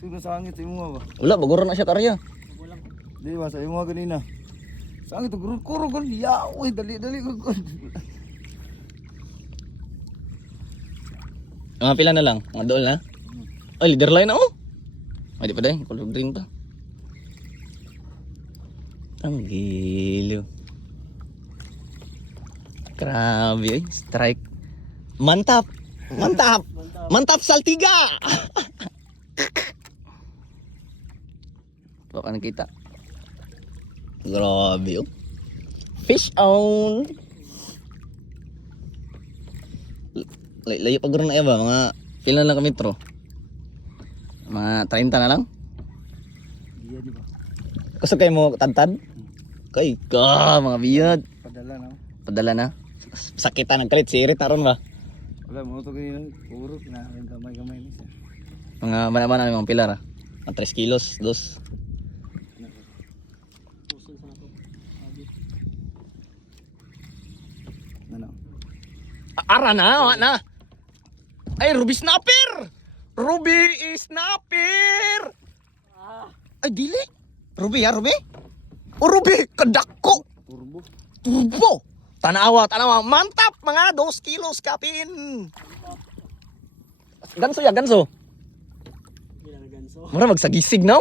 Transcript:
Sino sa hangit sa imo ba? Wala, bagura na siya karya. Di ba sa imo kanina? Sa hangit gurul kuro gon yaw, dali ko. Mga pila na lang, mga dool na. Ay, leader line na oh. Ay, di pa dahil, kulog drink pa. Ang giliw. Grabe, strike. Mantap! Mantap! Mantap saltiga! Baka nakita. Grabe oh. Fish on! Layo pa gano'n na ba? Mga pila lang kami metro? Mga 30 na lang? Iya di ba? Gusto kayo mo tantad? Kay ka, mga biyad. Padala na. Padala na. Sakitan ng kalit, sirit na ron ba? Wala mo to kanina, puro kinain kamay ni siya. Mga mana-mana mga pilar ah. Mga 3 kilos, 2. Ano? Ara na, wa na. Ay, Ruby Snapper! Ruby Snapper! Ay, dili. Ruby ha, Ruby? Oh, Ruby! Kadako! Turbo. Turbo! Tanawa, tanawa. Mantap, mga 2 kilos kapin. Ganso ya, ganso. Mura magsagisig na.